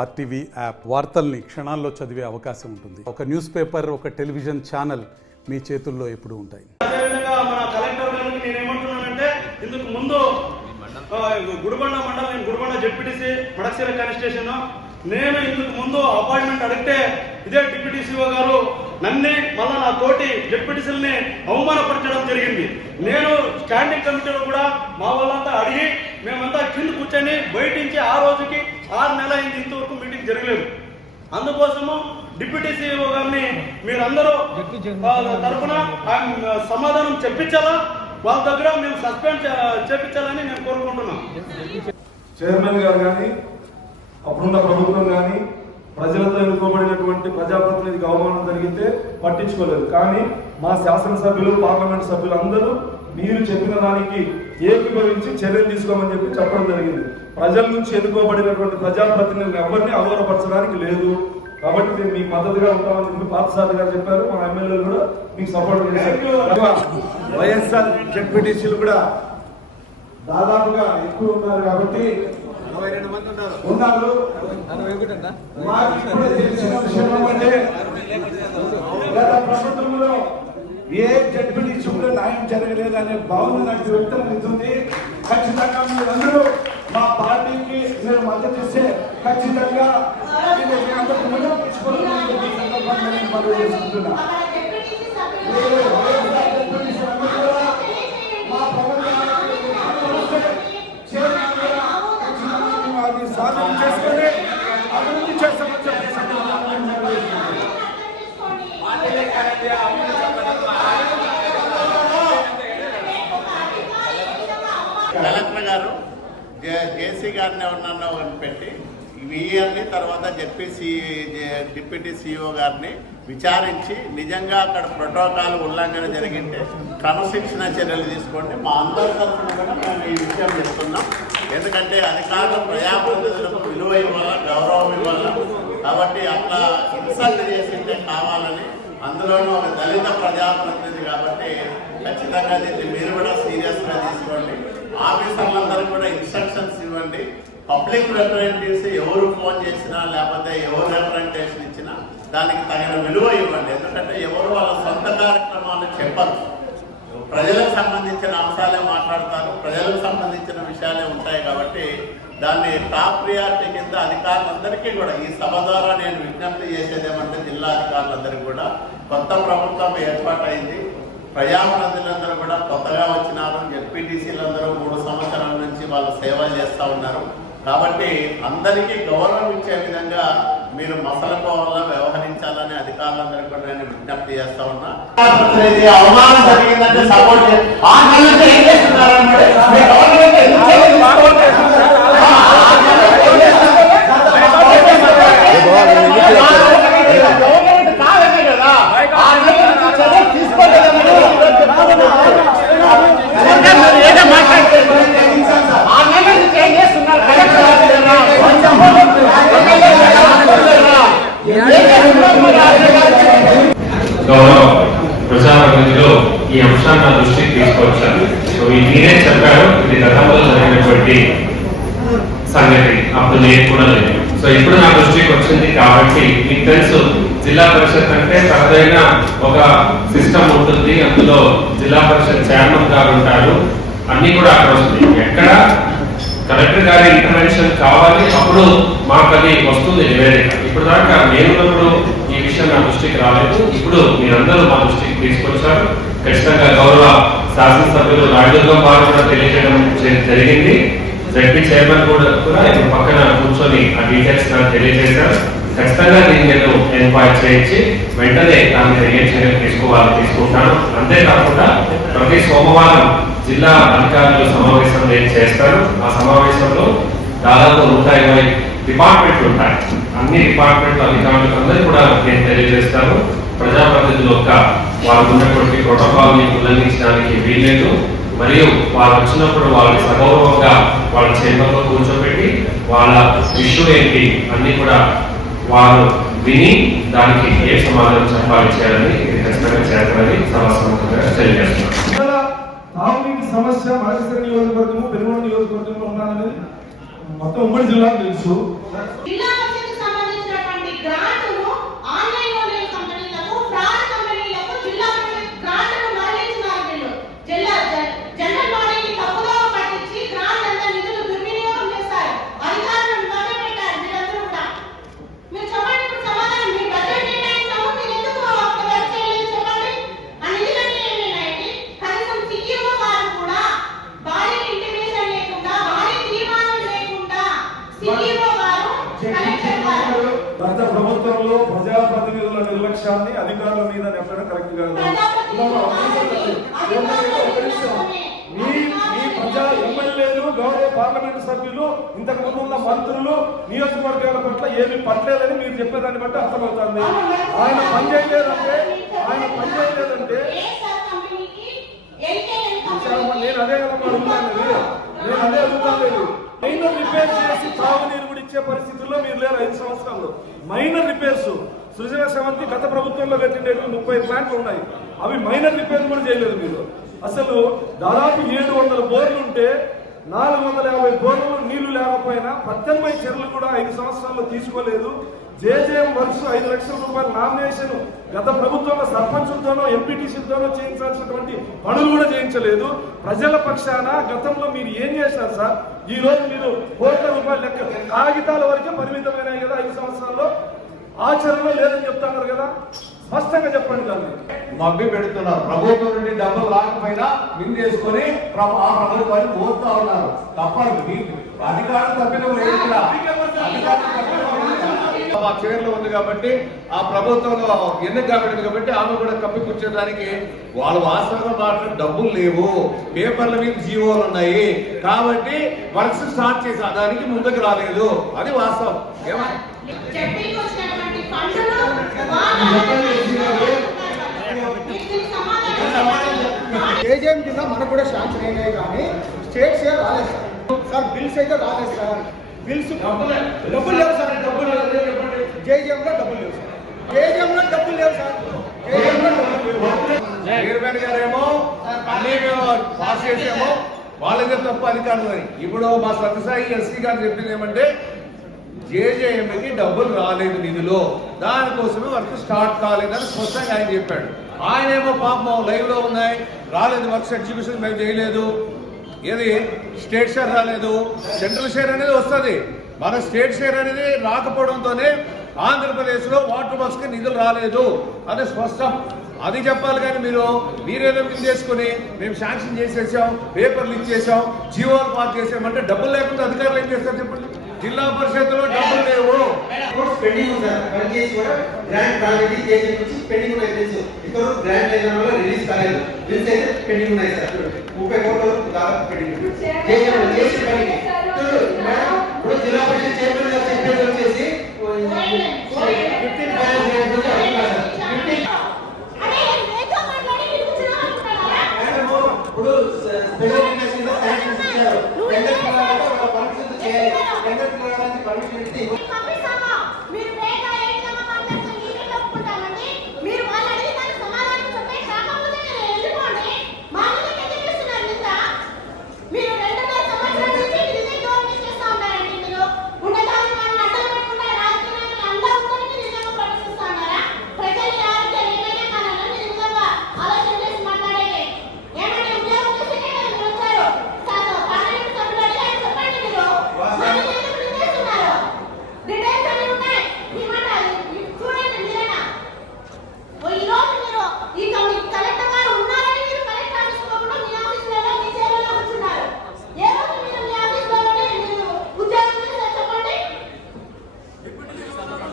RTV app వార్తల్ని క్షణాల్లో చదివే అవకాశం ఉంటుంది. ఒక న్యూస్ పేపర్, ఒక టెలివిజన్ ఛానల్ మీ చేతుల్లో ఎప్పుడూ ఉంటాయి. అదేవిధంగా మన కలెక్టర్ గారికి నేను ఏమంటున్నానంటే, ఇందుకు ముందు గుడిబండ మండలం, నేను గుడిబండ జెడ్పీటీసీ మడక్సిర కాన్స్టిట్యూషన్, నేను ఇందుకు ముందు అపాయింట్మెంట్ అడిగితే ఇదే డిప్యూటీ సిఓ గారు నన్ను మళ్ళా నా తోటి జెడ్పీటీసీలని అవమానపరచడం జరిగింది. నేను స్టాండింగ్ కమిటీలో కూడా మా వాళ్ళంతా అడిగి మేమంతా కింద కూర్చొని బయట నుంచి ఆ రోజుకి 6 నెలలు అయింది, ఇంతవరకు మీటింగ్ జరగలేదు. అందుకోసము డిప్యూటీ సిఇఓ గారిని మీరందరూ తరఫున సమాధానం చెప్పించాలా, వాళ్ళ దగ్గర మేము సస్పెండ్ చేపించాలని నేను కోరుకుంటున్నాను. చైర్మన్ గారు కానీ, అప్పుడున్న ప్రభుత్వం కానీ ప్రజలతో ఎన్నుకోబడినటువంటి ప్రజాప్రతినిధికి అవమానం జరిగితే పట్టించుకోలేదు. కానీ మా శాసనసభ్యులు, పార్లమెంట్ సభ్యులు అందరూ మీరు చెప్పిన దానికి ఏకీభవించి చర్యలు తీసుకోమని చెప్పడం జరిగింది. ప్రజల నుంచి ఎన్నుకోబడినటువంటి ప్రజాప్రతినిధులను ఎవరిని అవమానపరచడానికి లేదు. కాబట్టి మేము మీకు మద్దతుగా ఉంటామని చెప్పి పార్థసారథి గారు చెప్పారు. మా ఎమ్మెల్యేలు కూడా మీకు సపోర్ట్ చేశారు. వైఎస్ఆర్ జెడ్పీటీసీలు కూడా దాదాపుగా ఎక్కువ ఉన్నారు కాబట్టి 42 మంది ఉన్నారు. గత ప్రభుత్వంలో ఏ జడ్పీటీసీ కూడా న్యాయం జరగలేదు అనే భావన నాకు వ్యక్తమవుతుంది. ఖచ్చితంగా మీరందరూ మా పార్టీకి మీరు మద్దతు ఇస్తే ఖచ్చితంగా చేసుకుంటున్నా. సాధన చేసుకొని అభివృద్ధి చేస్తామని చెప్పి కలెక్టర్ గారు జేసీ గారిని ఎవరినన్నా పెట్టి వీఆర్ని తర్వాత డిప్యూటీ సిఇఓ గారిని విచారించి నిజంగా అక్కడ ప్రోటోకాల్ ఉల్లంఘన జరిగింటే క్రమశిక్షణ చర్యలు తీసుకోండి. మా అందరి తరఫున కూడా మేము ఈ విషయం చెప్తున్నాం. ఎందుకంటే అధికారులు ప్రజాప్రతినిధులకు విలువ ఇవ్వాలా, గౌరవం ఇవ్వాలా. కాబట్టి అట్లా ఇన్సల్ట్ చేసిందే కావాలని, అందులోనూ ఒక దళిత ప్రజాప్రతినిధి కాబట్టి ఖచ్చితంగా దీన్ని మీరు కూడా సీరియస్గా తీసుకోండి. ఆఫీసర్లందరికీ కూడా ఇన్స్ట్రక్షన్స్ ఇవ్వండి. పబ్లిక్ రిప్రజెంటేటివ్స్ ఎవరు ఫోన్ చేసినా లేకపోతే ఎవరు రిప్రజెంటేషన్ ఇచ్చినా దానికి తగిన విలువ ఇవ్వండి. ఎందుకంటే ఎవరు వాళ్ళ సొంత కార్యక్రమాలు చెప్పరు, ప్రజలకు సంబంధించిన అంశాలే మాట్లాడతారు, ప్రజలకు సంబంధించిన విషయాలే ఉంటాయి. కాబట్టి దాన్ని టాప్ ప్రియారిటీ కింద అధికారులందరికీ కూడా ఈ సభ ద్వారా నేను విజ్ఞప్తి చేసేది ఏమంటే, జిల్లా అధికారులందరికీ కూడా కొత్త ప్రభుత్వం ఏర్పాటైంది. ప్రజాప్రతినిధులందరూ కూడా కొత్తగా వచ్చినారు. జెడ్పీటీసీలందరూ 3 సంవత్సరాల నుంచి వాళ్ళు సేవలు చేస్తూ ఉన్నారు. కాబట్టి అందరికీ గౌరవం ఇచ్చే విధంగా మీరు మసలకోవల్లో వ్యవహరించాలని అధికారులందరికీ కూడా నేను విజ్ఞప్తి చేస్తా ఉన్నా. అవమానం జరిగిందంటే సపోర్ట్ గౌరవ ప్రజాప్రతినిధులు ఈ అంశాన్ని నా దృష్టికి తీసుకొచ్చారు. సో మీరే చెప్పారు, ఇది గతంలో జరిగినటువంటి సంగతి, అప్పుడు నేను కూడా లేదు. సో ఇప్పుడు నా దృష్టికి వచ్చింది కాబట్టి మీకు తెలుసు, జిల్లా పరిషత్ అంటే తనదైన ఒక సిస్టమ్ ఉంటుంది. అందులో జిల్లా పరిషత్ చైర్మన్ గారు ఉంటారు. అన్ని కూడా అక్కడ వస్తుంది. ఎక్కడ కలెక్టర్ గారి ఇంటర్వెన్షన్ కావాలి, అప్పుడు మాకు అది వస్తుంది నివేదిక. ఇప్పుడు దాకా నేనున్నప్పుడు ఈ విషయం నా దృష్టికి రాలేదు. ఇప్పుడు మీరందరూ మా దృష్టికి తీసుకొచ్చారు. ఖచ్చితంగా గౌరవ శాసనసభ్యులు రాజదుర్గం వారు కూడా తెలియజేయడం జరిగింది. జడ్పీ చైర్మన్ కూడా ఇప్పుడు పక్కన కూర్చొని ఆ డీటెయిల్స్ నాకు తెలియజేశారు. ఖచ్చితంగా దీన్ని నేను ఎంక్వైరీ చేయించి వెంటనే దాని మీద ఏ చర్యలు తీసుకుంటాను. అంతేకాకుండా ప్రతి సోమవారం జిల్లా అధికారులు సమావేశం నేను చేస్తాను. ఆ సమావేశంలో దాదాపు 120 డిపార్ట్మెంట్లు ఉంటాయి. అన్ని డిపార్ట్మెంట్ల అధికారులకు అందరూ కూడా నేను తెలియజేస్తాను. ప్రజాప్రతినిధులు వాళ్ళకు ఉన్నటువంటి ప్రోటోకాల్ని ఉల్లంఘించడానికి వీల్లేదు. మరియు వాళ్ళు వచ్చినప్పుడు వాళ్ళని సగౌరవంగా వాళ్ళ చేపల్లో కూర్చోబెట్టి వాళ్ళ ఇష్యూ ఏంటి అన్ని కూడా వారు విని దానికి ఏ సమాధానం చెప్పాలి చేయాలని ఖచ్చితంగా చేస్తారని సభాసంగా తెలియజేస్తున్నారు. తాగునీటి సమస్య మడకసిర నియోజకవర్గము, పెనుగొండ నియోజకవర్గంలో ఉన్నానని మొత్తం ఉమ్మడి జిల్లాకు తెలుసు. జిల్లా పరిషత్కు సంబంధించినటువంటి గ్రాంట్ను ఆన్లైన్ లో లేని కంపెనీలకు, ఫ్రాడ్ కంపెనీలకు జిల్లా పరిషత్ గ్రాంట్ను మరలించినారు. వీళ్ళు జనరల్ బాడీని తప్పుగా పట్టించి గ్రాంట్ అంతా నిధులు దుర్వినియోగం చేశారు. అధికారులను మొదలుపెట్టారు. మీరందరూ కూడా మీరు చెప్పండి, ఇప్పుడు సమాధానం. మీ బడ్జెట్ కేటాయించాము, మీరు ఎందుకు ఒక వర్క్ చేయలేదు చెప్పండి. ఆ నిధులన్నీ ఏమైనాయండి? కనీసం సీఈఓ గారు కూడా బాడీ ఇంటిమేషన్ లేకుండా, బాడీ తీర్మానం లేకుండా సీఈఓ గారు, కలెక్టర్ గారు గత ప్రభుత్వంలో ప్రజాప్రతినిధుల నిర్లక్ష్యాన్ని అధికారుల మీద నెట్టడం కరెక్ట్ కాదు. మీ ప్రజా ఎమ్మెల్యేలు, గౌరవ పార్లమెంటు సభ్యులు, ఇంతకు ముందు ఉన్న మంత్రులు నియోజకవర్గాల పట్ల ఏమి పట్టలేదని మీరు చెప్పేదాన్ని బట్టి అర్థమవుతుంది. ఆయన పనిచేయలేదంటే నేను అదే కదా అడుగుతాను. మైనర్ రిపేర్ చేసి తాగునీరు కూడా ఇచ్చే పరిస్థితుల్లో మీరు లేరు 5 సంవత్సరాలు. మైనర్ రిపేర్స్ సృజన సమంతి గత ప్రభుత్వంలో కట్టిండేవి 30 ప్లాంట్లు ఉన్నాయి. అవి మైనర్ రిపేర్ కూడా చేయలేదు మీరు. అసలు దాదాపు 700 బోర్లు ఉంటే 450 బోర్లు నీళ్లు లేకపోయినా 18 చెర్లు కూడా 5 సంవత్సరాల్లో తీసుకోలేదు. జేజేఎం వర్క్స్ 5 లక్షల రూపాయల నామినేషన్ గత ప్రభుత్వంలో సర్పంచులతోనో ఎంపీటీసీలతోనో చేయించాల్సినటువంటి పనులు కూడా చేయించలేదు. ప్రజల పక్షాన గతంలో మీరు ఏం చేశారు సార్? ఈ రోజు మీరు కోట్ల రూపాయల లెక్క కాగితాల వరకే పరిమితమైనాయి కదా 5 సంవత్సరాల్లో. ఆచరణలో లేదని చెప్తున్నారు కదా, స్పష్టంగా చెప్పండి. దాన్ని మబ్బి పెడుతున్నారు. ప్రభుత్వం నుండి డబ్బులు రాకపోయినా మిందేసుకొని ఆ ప్రభుత్వాన్ని పోతా ఉన్నారు. తప్పదు. అధికారులు తప్పిన మా చైర్లో ఉంది కాబట్టి, ఆ ప్రభుత్వంలో ఎన్నిక కాబడింది కాబట్టి ఆమె కూడా కప్పిపుచ్చేదానికి వాళ్ళు వాస్తవంగా మాట్లాడే డబ్బులు లేవు, పేపర్ల మీద జీవోలు ఉన్నాయి కాబట్టి వర్క్స్ స్టార్ట్ చేసా దానికి ముందుకు రాలేదు. అది వాస్తవం. కేజీఎం కింద మనకు కూడా శాంక్షన్ అయినాయి కానీ స్టేట్ షేర్ రాలేదు సార్. బిల్స్ అయితే రాలేదు సార్. బిల్స్ డబ్బులు లేవు సార్. డబ్బులు లేవు. జేజీఎంలో డబ్బులు లేవు సార్. జేజీఎంలో డబ్బులు లేవు సార్. జేజీఎంలో డబ్బులు లేవు. చైర్మన్ గారేమో అన్ని పాస్ చేసేమో వాళ్ళకే తప్పు అధికారులు. ఇప్పుడు మా సత్యసాయి ఎస్సీ గారు చెప్పింది ఏమంటే జేజేఎంకి డబ్బులు రాలేదు నిధులు, దానికోసమే వర్క్ స్టార్ట్ కాలేదని స్పష్టంగా ఆయన చెప్పాడు. ఆయన ఏమో పాపం లైవ్ లో ఉన్నాయి, రాలేదు, వర్క్స్ ఎగ్జిక్యూషన్ మేము చేయలేదు. ఏది స్టేట్ షేర్ రాలేదు, సెంట్రల్ షేర్ అనేది వస్తుంది. మన స్టేట్ షేర్ అనేది రాకపోవడంతోనే ఆంధ్రప్రదేశ్ లో వాటర్ వర్క్స్ కి నిధులు రాలేదు అది స్పష్టం. అది చెప్పాలి కానీ మీరేదో చేసుకుని మేము శాంక్షన్ చేసేసాం, పేపర్లు ఇచ్చేసాం, జీవోలు పాస్ చేసామంటే డబ్బులు లేకుండా అధికారులు ఏం చేస్తారు చెప్పండి? జిల్లా పరిషత్తులో డబ్బులు లేవు. పెండింగ్ ఉంది సార్. పనిచేసి కూడా గ్రాంట్ రాలేదు. జేజీఎం నుంచి పెండింగ్ ఉన్నాయి. తెలుసు ఇక్కడ గ్రాంట్ అయిన వల్ల రిలీజ్ కాలేదు. బిల్స్ అయితే పెండింగ్ ఉన్నాయి సార్. 30 కోట్ల వరకు దాదాపు పెండింగ్. జేజీఎం చేసి పని ఇప్పుడు జిల్లా పరిషత్ చైర్మన్ గారు చెప్పేది వచ్చేసి 15 బ్యాలెన్స్ గ్రాంట్ ఇప్పుడు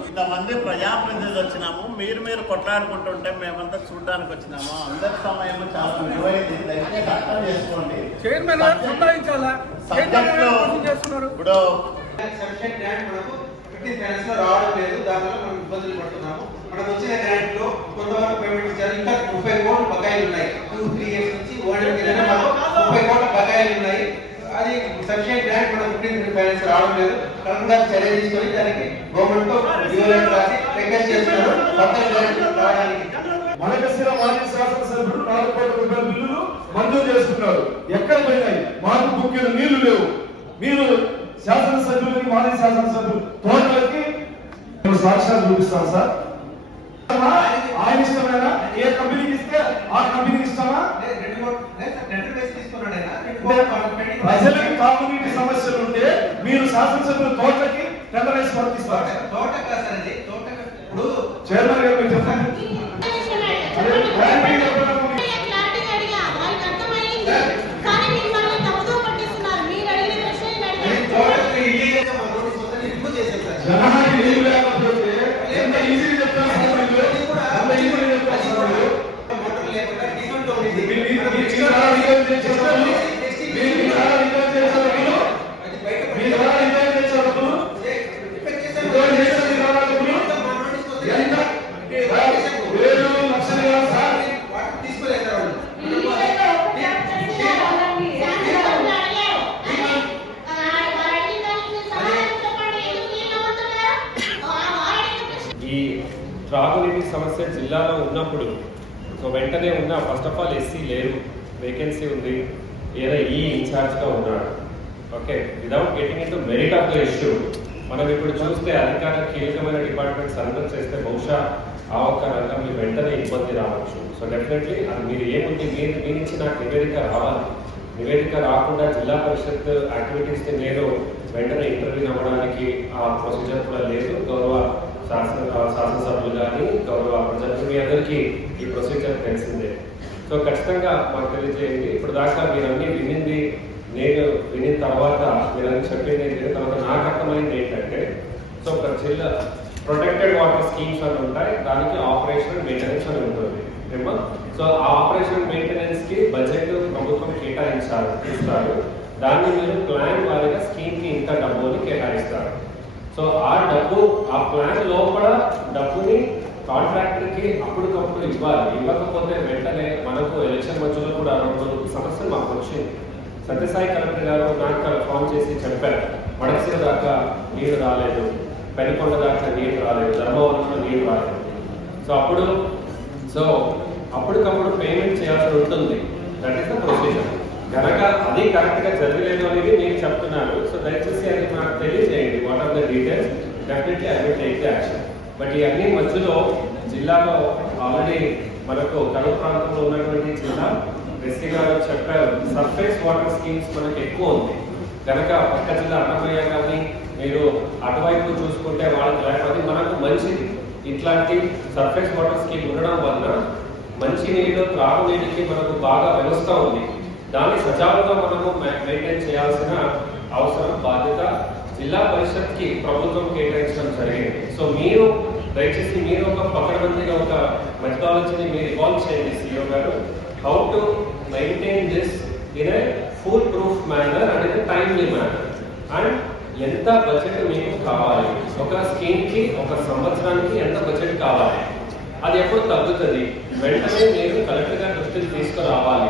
ఇంతమంది ప్రజాప్రతినిధులు వచ్చినాము, మీరు కొట్లాడుకుంటుంటే మేమంతా చూడడానికి వచ్చినాము. అందరి సమయం చాలా విలువైంది, దయచేసి అర్థం చేసుకోండి. ఇప్పుడు సబ్జెక్ట్ గ్రాంట్ మనకు 15 బ్యాలెన్స్ లో రావడం లేదు. దానివల్ల మనం ఇబ్బందులు పడుతున్నాము. మనకు వచ్చిన గ్రాంట్ లో కొంతవరకు పేమెంట్ ఇచ్చారు. ఇంకా 30 కోట్ల బకాయిలు ఉన్నాయి. 2-3 ఇయర్స్ నుంచి ఓనర్ కింద 30 కోట్ల బకాయిలు ఉన్నాయి. అది సబ్జెక్ట్ గ్రాంట్ మనకు 15 బ్యాలెన్స్ రావడం లేదు. కలెక్టర్ గారు చర్య తీసుకొని దానికి గవర్నమెంట్ తో డివోలెంట్ రాసి రిక్వెస్ట్ చేస్తున్నారు కొత్త గ్రాంట్ రావడానికి. మనకసిన మాజీ శాసనసభ్యుడు 4 కోట్ల రూపాయల బిల్లులు మంజూరు చేసుకున్నారు. ఎక్కడ పోయినాయి? మాకు బుక్కిన నీళ్లు లేవు. మీరు శాసనసభ్యులకి మాజీ శాసనసభ్యులు తోటలకి సాక్ష్యాలు చూపిస్తాను సార్. ఆయన ఇష్టమేనా? ఏ కంపెనీకి ఇస్తే ఆ కంపెనీకి ఇష్టమా? ప్రజలకి తాగునీటి సమస్యలు ఉంటే మీరు శాసనసభ్యులు తోటలకి టెండర్ వేసి వర్తిస్తారు. చైర్మన్ గారు మీరు చెప్పండి. జనానికి నీళ్ళు లేకపోతే ఎంత ఈజీ చెప్తాను సార్. అంత ఈజీ చెప్తాను సార్. ఈ త్రాగునీటి సమస్య జిల్లాలో ఉన్నప్పుడు వెంటనే ఉన్న ఫస్ట్ ఆఫ్ ఆల్ ఎస్సీ లేరు, వేకెన్సీ ఉంది, ఏదో ఈ ఇన్ఛార్జ్గా ఉన్నాడు. Okay, without getting in to merit of the issue మనం ఇప్పుడు చూస్తే అధికార కీలకమైన డిపార్ట్మెంట్స్ అందరూ చేస్తే బహుశా ఆ ఒక్క రంగంలో వెంటనే ఇబ్బంది రావచ్చు. సో డెఫినెట్లీ అది మీరు ఏముంది మీ నుంచి నాకు నివేదిక రావాలి. నివేదిక రాకుండా జిల్లా పరిషత్ యాక్టివిటీస్ని నేను వెంటనే ఇంటర్వ్యూ అవ్వడానికి ఆ ప్రొసీజర్ కూడా లేదు. గౌరవ శాసనసభ్యులు కానీ గౌరవ ప్రజలు మీ అందరికీ ఈ ప్రొసీజర్ తెలిసిందే. సో ఖచ్చితంగా మాకు తెలియజేయండి. ఇప్పుడు దాకా మీరన్నీ వినింది, నేను వినిన తర్వాత మీరన్నీ చెప్పింది విన్న తర్వాత నాకు అర్థమైంది ఏంటంటే, సో ఒక జిల్లా ప్రొటెక్టెడ్ వాటర్ స్కీమ్స్ అని ఉంటాయి, దానికి ఆపరేషన్ మెయింటెనెన్స్ అని ఉంటుంది ఏమో. సో ఆ ఆపరేషన్ మెయింటెనెన్స్ కి బడ్జెట్ ప్రభుత్వం కేటాయిస్తారు. దాన్ని మీరు ప్లాన్ వారీగా స్కీమ్ కి ఇంత డబ్బుని కేటాయిస్తారు. సో ఆ డబ్బు ఆ ప్లాన్ లోపల డబ్బుని కాంట్రాక్టర్ కి అప్పటికప్పుడు ఇవ్వాలి. ఇవ్వకపోతే వెంటనే మనకు ఎలక్షన్ మధ్యలో కూడా 2 సమస్యలు మాకు వచ్చింది. సత్యసాయి కలెక్టర్ గారు నాకు ఫోన్ చేసి చెప్పారు, మడక్సిర దాకా నీరు రాలేదు, పెనుకొండ దాకా నీరు రాలేదు, ధర్మవరంలో నీరు రాలేదు. సో అప్పటికప్పుడు పేమెంట్ చేయాల్సి ఉంటుంది. That is the procedure. కనుక అది కరెక్ట్గా జరగలేదు అనేది నేను చెప్తున్నాను. సో దయచేసి అది నాకు తెలియజేయండి. What are the details. Definitely I will take the action. But ఈ అన్ని మధ్యలో జిల్లాలో ఆల్రెడీ మనకు కరువు ప్రాంతంలో ఉన్నటువంటి జిల్లా ఎస్సీ గారు చెప్పారు, సర్ఫేస్ వాటర్ స్కీమ్స్ మనకు ఎక్కువ ఉంది. కనుక పక్క జిల్లా అన్నమయ్య కానీ మీరు అటువైపు చూసుకుంటే వాళ్ళకి లేకపోతే మనకు మంచిది. ఇట్లాంటి సర్ఫేస్ వాటర్ స్కీమ్ ఉండడం వలన మంచినీళ్ళు త్రాగునీటికి మనకు బాగా వ్యవస్థ ఉంది. దాన్ని సజావుగా మనము మెయింటైన్ చేయాల్సిన అవసరం, బాధ్యత జిల్లా పరిషత్కి ప్రభుత్వం కేటాయించడం జరిగింది. సో మీరు దయచేసి మీరు ఒక పకడ్బందీగా ఒక మెథడాలజీని మీరు ఇవాల్వ్ చేయండి సిఇఓ గారు. How to maintain this in a full proof manner and in timely manner. And ఎంత బడ్జెట్ మీకు కావాలి, ఒక స్కీమ్కి ఒక సంవత్సరానికి ఎంత బడ్జెట్ కావాలి, అది ఎప్పుడు తగ్గుతుంది, వెంటనే మీరు కలెక్టర్ గారి దృష్టికి తీసుకురావాలి.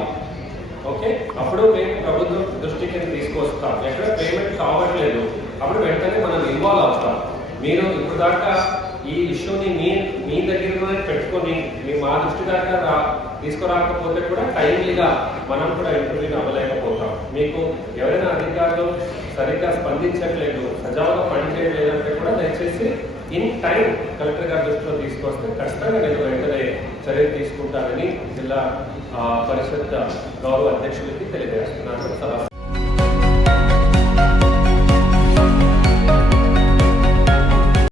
ఓకే, అప్పుడు మేము ప్రభుత్వం దృష్టికి తీసుకొస్తాం. ఎక్కడ పేమెంట్ కావట్లేదు అప్పుడు వెంటనే మనం ఇన్వాల్వ్ అవుతాం. మీరు ఇప్పుడు దాకా ఈ ఇష్యూని మీ దగ్గరనే పెట్టుకొని మా దృష్టి దాకా తీసుకురాకపోతే కూడా టైమ్లీగా మనం కూడా ఇంటర్వ్యూ అవ్వలేకపోతాం. మీకు ఎవరైనా అధికారులు సరిగ్గా స్పందించట్లేదు, సజావుగా పనిచేయలేదు అంటే కూడా దయచేసి ఇన్ టైం కలెక్టర్ గారి దృష్టిలో తీసుకొస్తే ఖచ్చితంగా నేను వెంటనే చర్యలు తీసుకుంటానని జిల్లా పరిషత్ గౌరవ అధ్యక్షులకి తెలియజేస్తున్నాను.